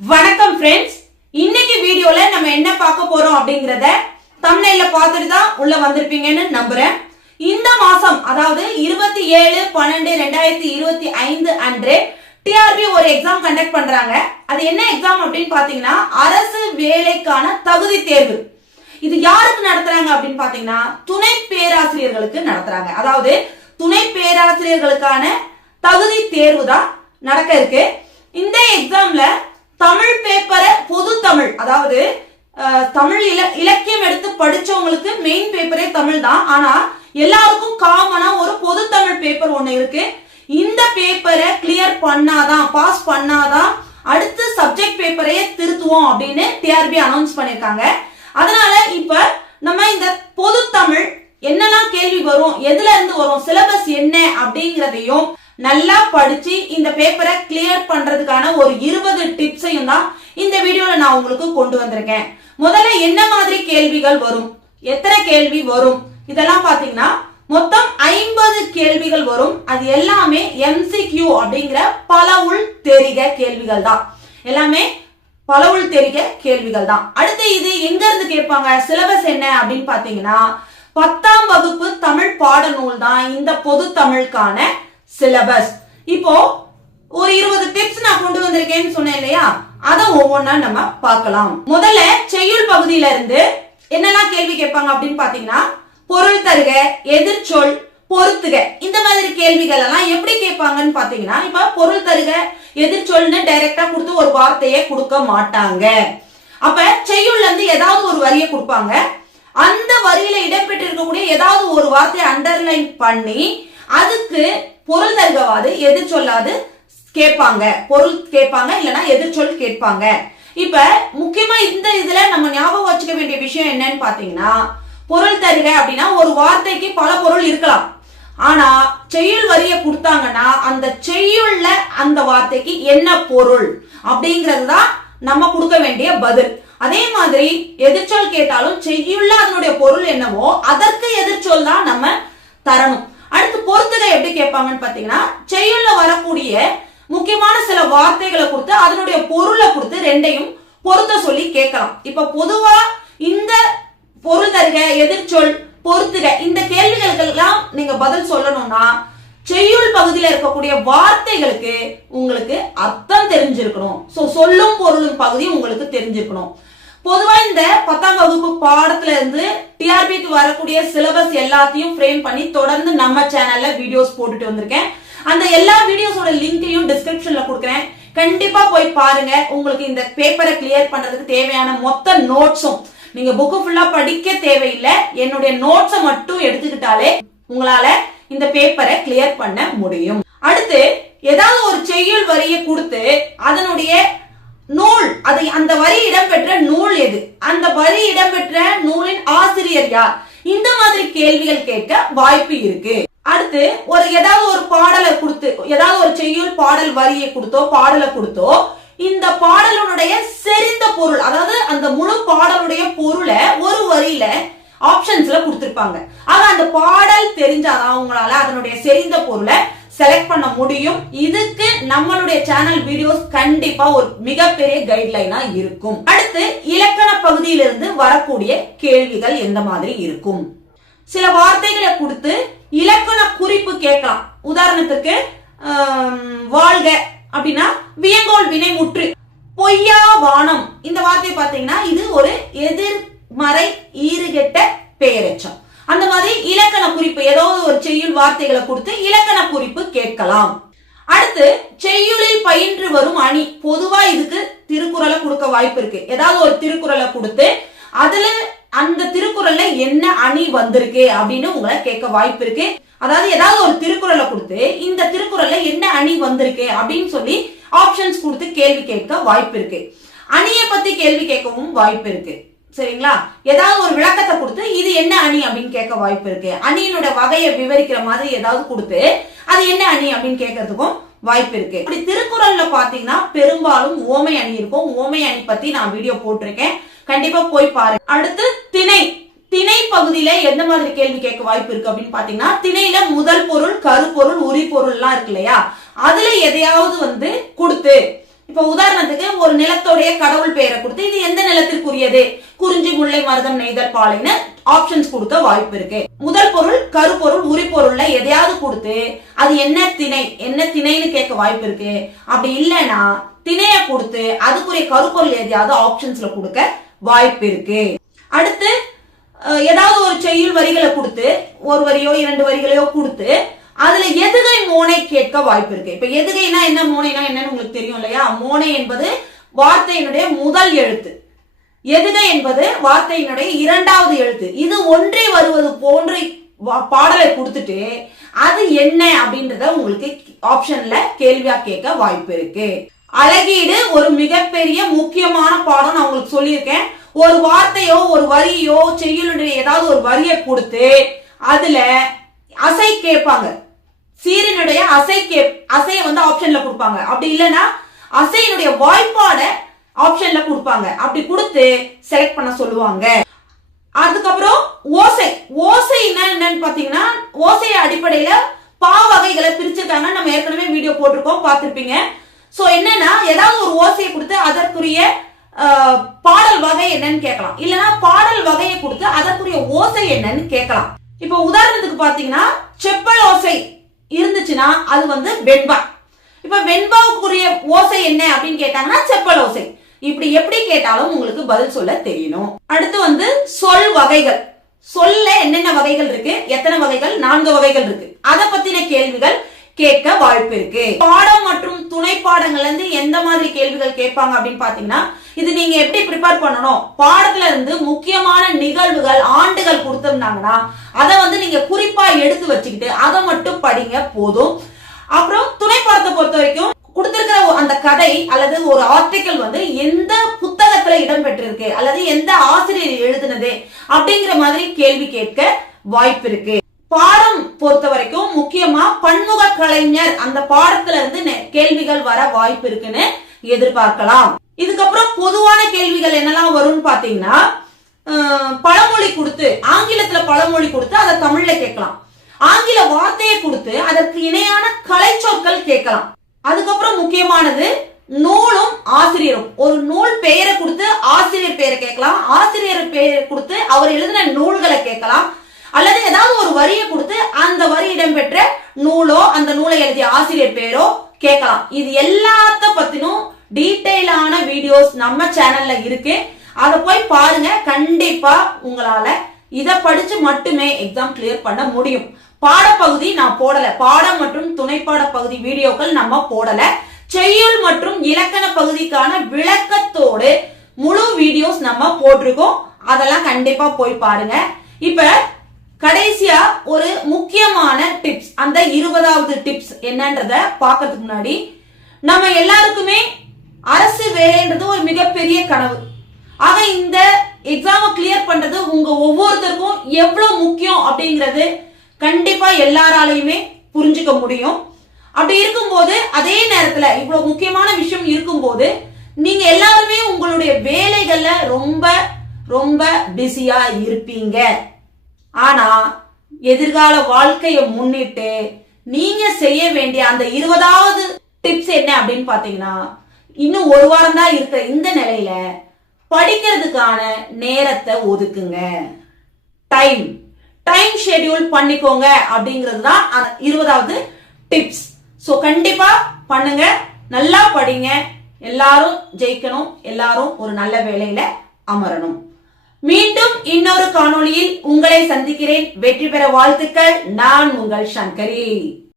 வணக்கம் ஃப்ரெண்ட்ஸ் இன்னைக்கு வீடியோல நம்ம என்ன பார்க்க போறோம் அப்படிங்கறத தமிழ்ல பார்த்துட்டு தான் உள்ள வந்திருப்பீங்கன்னு நம்புறேன். இந்த மாசம் அதாவது இருபத்தி ஏழு பன்னெண்டு ரெண்டாயிரத்தி இருபத்தி ஐந்து அன்று டிஆர்பி ஒரு எக்ஸாம் கண்டக்ட் பண்றாங்க. அது என்ன எக்ஸாம் அப்படின்னு பாத்தீங்கன்னா அரசு வேலைக்கான தகுதி தேர்வு. இது யாருக்கு நடத்துறாங்க அப்படின்னு பாத்தீங்கன்னா துணை பேராசிரியர்களுக்கு நடத்துறாங்க. அதாவது துணை பேராசிரியர்களுக்கான தகுதி தேர்வு தான் நடக்க இருக்கு. இந்த எக்ஸாம்ல தமிழ் பேப்பரை பொது தமிழ். அதாவது தமிழ் இல இலக்கியம் எடுத்து படிச்சவங்களுக்கு மெயின் பேப்பரே தமிழ் தான். ஆனா எல்லாருக்கும் காமனா ஒரு பொது தமிழ் பேப்பர் ஒண்ணு இருக்கு. இந்த பேப்பரை கிளியர் பண்ணாதான் பாஸ் பண்ணாதான் அடுத்த சப்ஜெக்ட் பேப்பரையே திருத்துவோம் அப்படின்னு டிஆர்பி அனௌன்ஸ் பண்ணிருக்காங்க. அதனால இப்ப நம்ம இந்த பொது தமிழ் என்னெல்லாம் கேள்வி வரும் எதுல இருந்து வரும் சிலபஸ் என்ன அப்படிங்கறதையும் நல்லா படிச்சு இந்த பேப்பரை கிளியர் பண்றதுக்கான ஒரு இருபது டிப்ஸையும் தான் இந்த வீடியோல நான் உங்களுக்கு கொண்டு வந்திருக்கேன். முதல்ல என்ன மாதிரி கேள்விகள் வரும்? எத்தனை கேள்வி வரும்? இதெல்லாம் பாத்தீங்கன்னா மொத்தம் ஐம்பது கேள்விகள் வரும். அது எல்லாமே எம்சிக்யூ அப்படிங்கிற பல உள் தெரிக கேள்விகள் தான். எல்லாமே பலவுள் தெரிக கேள்விகள் தான். அடுத்து இது எங்க இருந்து கேட்பாங்க? சிலபஸ் என்ன அப்படின்னு பாத்தீங்கன்னா பத்தாம் வகுப்பு தமிழ் பாடநூல் தான் இந்த பொது தமிழுக்கான சிலபஸ் இப்போ ஒரு இருபது டிப்ஸ் நான் கொண்டு வந்திருக்கேன்னு சொன்னேன் இல்லையா? அதை ஒவ்வொன்றா நம்ம பார்க்கலாம். முதல்ல செய்யுள் பகுதியில இருந்து என்னெல்லாம் கேள்வி கேட்பாங்க அப்படின்னு பாத்தீங்கன்னா பொருள் தருக எதிர்ச்சொல் பொறுத்துக. இந்த மாதிரி கேள்விகள் எல்லாம் எப்படி கேட்பாங்கன்னு பாத்தீங்கன்னா இப்ப பொருள் தருக எதிர்ச்சொல்னு டைரக்டா கொடுத்து ஒரு வார்த்தையை கொடுக்க மாட்டாங்க. அப்ப செய்யுள்ல இருந்து ஏதாவது ஒரு வரியை கொடுப்பாங்க. அந்த வரியில இடம்பெற்றிருக்கக்கூடிய ஏதாவது ஒரு வார்த்தையை அண்டர்லைன் பண்ணி அதுக்கு பொருள் தருகவாது எதிர்ச்சொல்லாது கேட்பாங்க. பொருள் கேட்பாங்க இல்லைன்னா எதிர்ச்சொல் கேட்பாங்க. இப்ப முக்கியமா இந்த இதுல நம்ம ஞாபகம் வச்சுக்க வேண்டிய விஷயம் என்னன்னு பாத்தீங்கன்னா பொருள் தருக அப்படின்னா ஒரு வார்த்தைக்கு பல பொருள் இருக்கலாம். ஆனா செய்யுள் வரிய கொடுத்தாங்கன்னா அந்த செய்யுள்ல அந்த வார்த்தைக்கு என்ன பொருள் அப்படிங்கிறது தான் நம்ம கொடுக்க வேண்டிய பதில். அதே மாதிரி எதிர்ச்சொல் கேட்டாலும் செய்யுள்ள அதனுடைய பொருள் என்னவோ அதற்கு எதிர்ச்சொல் தான் நம்ம தரணும். அடுத்து பொறுத்துக எப்படி கேட்பாங்கன்னு பாத்தீங்கன்னா செயல்ல வரக்கூடிய முக்கியமான சில வார்த்தைகளை கொடுத்து அதனுடைய பொருளை கொடுத்து ரெண்டையும் பொருத்த சொல்லி கேட்கலாம். இப்ப பொதுவா இந்த பொருள் தருக எதிர்ச்சொல் பொறுத்துக இந்த கேள்விகளுக்கெல்லாம் நீங்க பதில் சொல்லணும்னா செய்யுள் பகுதியில் இருக்கக்கூடிய வார்த்தைகளுக்கு உங்களுக்கு அர்த்தம் தெரிஞ்சிருக்கணும். ஸோ சொல்லும் பொருளும் பகுதி உங்களுக்கு தெரிஞ்சிருக்கணும். பொதுவா இந்த பத்தாம் வகுப்பு பாடத்துல இருந்து டிஆர்பிக்கு வரக்கூடிய சிலபஸ் எல்லாத்தையும் ஃப்ரேம் பண்ணி தொடர்ந்து நம்ம சேனல்ல வீடியோஸ் போட்டுட்டு வந்திருக்கேன். அந்த எல்லா வீடியோஸோட லிங்கையும் டிஸ்கிரிப்ஷன்ல கொடுக்குறேன். கண்டிப்பா போய் பாருங்க. உங்களுக்கு இந்த பேப்பரை கிளியர் பண்றதுக்கு தேவையான மொத்த நோட்ஸும் நீங்க புக்கு ஃபுல்லா படிக்க தேவையில்லை. என்னுடைய நோட்ஸை மட்டும் எடுத்துக்கிட்டாலே உங்களால இந்த பேப்பரை கிளியர் பண்ண முடியும். அடுத்து ஏதாவது ஒரு செய்யுள் வரியை கொடுத்து அதனுடைய நூல். அது அந்த வரி இடம்பெற்ற நூல் எது? அந்த வரி இடம்பெற்ற நூலின் ஆசிரியர் யார்? இந்த மாதிரி கேள்விகள் கேட்க வாய்ப்பு இருக்கு. அடுத்து ஒரு ஏதாவது ஒரு பாடலை கொடுத்து ஏதாவது ஒரு செய்யுள் பாடல் வரியை கொடுத்தோ பாடலை கொடுத்தோ இந்த பாடலுடைய செறிந்த பொருள் அதாவது அந்த முழு பாடலுடைய பொருளை ஒரு வரியில ஆப்ஷன்ஸ்ல கொடுத்திருப்பாங்க. ஆக அந்த பாடல் தெரிஞ்சாதான் அவங்களால அதனுடைய செறிந்த பொருளை செலக்ட் பண்ண முடியும். இதுக்கு நம்மளுடைய சேனல் வீடியோஸ் கண்டிப்பா ஒரு மிகப்பெரிய கைட்லைனா இருக்கும். அடுத்து இலக்கண பகுதியிலிருந்து வரக்கூடிய கேள்விகள் எந்த மாதிரி இருக்கும்? சில வார்த்தைகளை கொடுத்து இலக்கண குறிப்பு கேட்கலாம். உதாரணத்துக்கு வாழ்க அப்படின்னா வியங்கோல் வினைமுற்று பொய்யா வானம். இந்த வார்த்தை பாத்தீங்கன்னா இது ஒரு எதிர்மறை ஈறுகெட்ட பெயரெச்சம் அந்த மாதிரி இலக்கண குறிப்பு ஏதாவது ஒரு செய்யுள் வார்த்தைகளை கொடுத்து இலக்கண குறிப்பு கேட்கலாம். அடுத்து செய்யுளில் பயின்று வரும் அணி. பொதுவா இதுக்கு திருக்குறளை கொடுக்க வாய்ப்பு இருக்கு. ஏதாவது ஒரு திருக்குறளை கொடுத்து அதுல அந்த திருக்குறள்ல என்ன அணி வந்திருக்கு அப்படின்னு உங்களை கேட்க வாய்ப்பு இருக்கு. அதாவது ஏதாவது ஒரு திருக்குறளை கொடுத்து இந்த திருக்குறள்ல என்ன அணி வந்திருக்கு அப்படின்னு சொல்லி ஆப்ஷன்ஸ் கொடுத்து கேள்வி கேட்க வாய்ப்பு இருக்கு. அணியை பத்தி கேள்வி கேட்கவும் வாய்ப்பு இருக்கு. சரிங்களா? ஏதாவது ஒரு விளக்கத்தை கொடுத்து இது என்ன அணி அப்படின்னு கேட்க வாய்ப்பு இருக்கு. அணியினோட வகையை விவரிக்கிற மாதிரி ஏதாவது கொடுத்து அது என்ன அணி அப்படின்னு கேட்கறதுக்கும் வாய்ப்பு இருக்கு. இப்படி திருக்குறள்ல பாத்தீங்கன்னா பெரும்பாலும் ஓமை அணி இருக்கும். ஓமை அணி பத்தி நான் வீடியோ போட்டிருக்கேன். கண்டிப்பா போய் பாருங்க. அடுத்து திணை. திணை பகுதியில எந்த மாதிரி கேள்வி கேட்க வாய்ப்பு இருக்கு அப்படின்னு பாத்தீங்கன்னா திணையில முதல் பொருள் கருப்பொருள் உரி பொருள் எல்லாம் இருக்கு இல்லையா? அதுல எதையாவது வந்து கொடுத்து இப்ப உதாரணத்துக்கு ஒரு நிலத்தோடைய கடவுள் பெயரை கொடுத்து இது எந்த நிலத்திற்குரியது? குறிஞ்சி முல்லை மருதம் நெய்தல் பாலைன்னு ஆப்ஷன்ஸ் கொடுக்க வாய்ப்பு இருக்கு. முதல் பொருள் கருப்பொருள் உரிப்பொருள்ல எதையாவது கொடுத்து அது என்ன திணை என்ன திணைன்னு கேட்க வாய்ப்பு இருக்கு. அப்படி இல்லைன்னா திணைய கொடுத்து அதுக்குரிய கருப்பொருள் எதையாவது ஆப்ஷன்ஸ்ல கொடுக்க வாய்ப்பு இருக்கு. அடுத்து ஏதாவது ஒரு செய்யுள் வரிகளை கொடுத்து ஒரு வரியோ இரண்டு வரிகளையோ கொடுத்து அதுல எதுகை மோனை கேட்க வாய்ப்பு இருக்கு. இப்ப எதுகைனா என்ன மோனைனா என்னன்னு உங்களுக்கு தெரியும் இல்லையா? மோனை என்பது வார்த்தையினுடைய முதல் எழுத்து. எதுகை என்பது வார்த்தையினுடைய இரண்டாவது எழுத்து. இது ஒன்றி வருவது போன்று வா- பாடலை கொடுத்துட்டு அது என்ன அப்படின்றத உங்களுக்கு ஆப்ஷன்ல கேள்வியா கேட்க வாய்ப்பு இருக்கு. அழகீடு ஒரு மிகப்பெரிய முக்கியமான பாடம் நான் உங்களுக்கு சொல்லியிருக்கேன். ஒரு வார்த்தையோ ஒரு வரியோ செய்யுளுடைய ஏதாவது ஒரு வரியை கொடுத்து அதுல அசை கேட்பாங்க. சீரனுடைய அசை அசையை வந்து ஆப்ஷன்ல கொடுப்பாங்க. அப்படி இல்லைன்னா அசையினுடைய வாய்ப்பாட ஆப்ஷன்ல கொடுப்பாங்க. அப்படி கொடுத்து செலக்ட் பண்ண சொல்லுவாங்க. அதுக்கப்புறம் ஓசை. ஓசைன்னா என்னன்னு பாத்தீங்கன்னா ஓசை அடிப்படையில பா வகைகளை பிரிச்சிருக்காங்க. நம்ம ஏற்கனவே வீடியோ போட்டிருக்கோம் பார்த்துருப்பீங்க. சோ என்னன்னா ஏதாவது ஒரு ஓசையை கொடுத்து அதற்குரிய பாடல் வகை என்னன்னு கேட்கலாம். இல்லைன்னா பாடல் வகையை கொடுத்து அதற்குரிய ஓசை என்னன்னு கேட்கலாம். இப்போ உதாரணத்துக்கு பாத்தீங்கன்னா செப்பல் ஓசை. இருந்துச்சுன்னா அது வந்து வெண்பா. இப்ப வெண்பாவுக்குரிய ஓசை என்ன அப்படின்னு கேட்டாங்கன்னா செப்பல் ஓசை. இப்படி எப்படி கேட்டாலும் உங்களுக்கு பதில் சொல்ல தெரியணும். அடுத்து வந்து சொல் வகைகள். சொல்ல என்னென்ன வகைகள் இருக்கு? எத்தனை வகைகள்? நான்கு வகைகள் இருக்கு. அதை பத்தின கேள்விகள் கேட்க வாய்ப்பு இருக்கு. பாடம் மற்றும் துணை பாடங்கள்ல இருந்து எந்த மாதிரி கேள்விகள் கேட்பாங்க அப்படின்னு பாத்தீங்கன்னா இது நீங்க எப்படி ப்ரிப்பேர் பண்ணணும்? பாடத்துல இருந்து முக்கியமான நிகழ்வுகள் ஆண்டுகள் கொடுத்திருந்தாங்கன்னா அதை வந்து நீங்க குறிப்பா எடுத்து வச்சுக்கிட்டு அதை படிங்க போதும். அப்புறம் துணை படத்தை பொறுத்த வரைக்கும் கொடுத்திருக்கிற அந்த கதை அல்லது ஒரு ஆர்டிக்கல் வந்து எந்த புத்தகத்துல இடம்பெற்றிருக்கு அல்லது எந்த ஆசிரியர் எழுதுனது அப்படிங்கிற மாதிரி கேள்வி கேட்க வாய்ப்பு இருக்கு. பாடம் பொறுத்த வரைக்கும் முக்கியமா பன்முக கலைஞர் அந்த பாடத்துல இருந்து கேள்விகள் வர வாய்ப்பு இருக்குன்னு எதிர்பார்க்கலாம். இதுக்கப்புறம் பொதுவான கேள்விகள் என்னெல்லாம் வரும்னு பாத்தீங்கன்னா பழமொழி கொடுத்து ஆங்கிலத்துல பழமொழி கொடுத்து அதை தமிழ்ல கேட்கலாம். ஆங்கில வார்த்தையை கொடுத்து அதற்கு இணையான கலைச்சொற்கள் கேட்கலாம். அதுக்கப்புறம் முக்கியமானது நூலும் ஆசிரியரும். ஒரு நூல் பெயரை கொடுத்து ஆசிரியர் பெயரை கேட்கலாம். ஆசிரியர் பெயரை கொடுத்து அவர் எழுதின நூல்களை கேட்கலாம். அல்லது ஏதாவது ஒரு வரியை கொடுத்து அந்த வரி இடம்பெற்ற நூலோ அந்த நூலை எழுதிய ஆசிரியர் பெயரோ கேட்கலாம். இது எல்லாத்த பத்தினும் டீட்டெயிலான வீடியோஸ் நம்ம சேனல்ல இருக்கு. அதை போய் பாருங்க. கண்டிப்பா உங்களால இதை படிச்சு மட்டுமே எக்ஸாம் கிளியர் பண்ண முடியும். பாடப்பகுதி நான் போடல. பாடம் மற்றும் துணைப்பாட பகுதி வீடியோக்கள் நம்ம போடல. செய்யுள் மற்றும் இலக்கண பகுதிக்கான விளக்கத்தோடு முழு வீடியோஸ் நம்ம போட்டிருக்கோம். அதெல்லாம் கண்டிப்பா போய் பாருங்க. இப்ப கடைசியா ஒரு முக்கியமான டிப்ஸ் அந்த இருபதாவது டிப்ஸ் என்னன்றத பார்க்கறதுக்கு முன்னாடி நம்ம எல்லாருக்குமே அரசு வேலைன்றது ஒரு மிகப்பெரிய கனவு. ஆக இந்த எக்ஸாமை கிளியர் பண்றது உங்க ஒவ்வொருத்தருக்கும் எவ்வளவு முக்கியம் அப்படிங்கிறது கண்டிப்பா எல்லாராலையுமே புரிஞ்சுக்க முடியும். அப்படி இருக்கும்போது அதே நேரத்துல இவ்வளவு முக்கியமான விஷயம் இருக்கும்போது நீங்க எல்லாருமே உங்களுடைய வேலைகள்ல ரொம்ப ரொம்ப பிஸியா இருப்பீங்க. ஆனா எதிர்கால வாழ்க்கையை முன்னிட்டு நீங்க செய்ய வேண்டிய அந்த இருபதாவது டிப்ஸ் என்ன அப்படின்னு பாத்தீங்கன்னா இன்னும் ஒரு வாரம் தான் இருக்கிற இந்த நிலையில படிக்கிறதுக்கான நேரத்தை ஒதுக்குங்க. டைம் டைம் ஷெட்யூல் பண்ணிக்கோங்க அப்படிங்கிறது தான் இருபதாவது டிப்ஸ் ஸோ கண்டிப்பா பண்ணுங்க. நல்லா படிங்க. எல்லாரும் ஜெயிக்கணும். எல்லாரும் ஒரு நல்ல வேலையில அமரணும். மீண்டும் இன்னொரு காணொளியில் உங்களை சந்திக்கிறேன். வெற்றி பெற வாழ்த்துக்கள். நான் உங்கள் சங்கரி.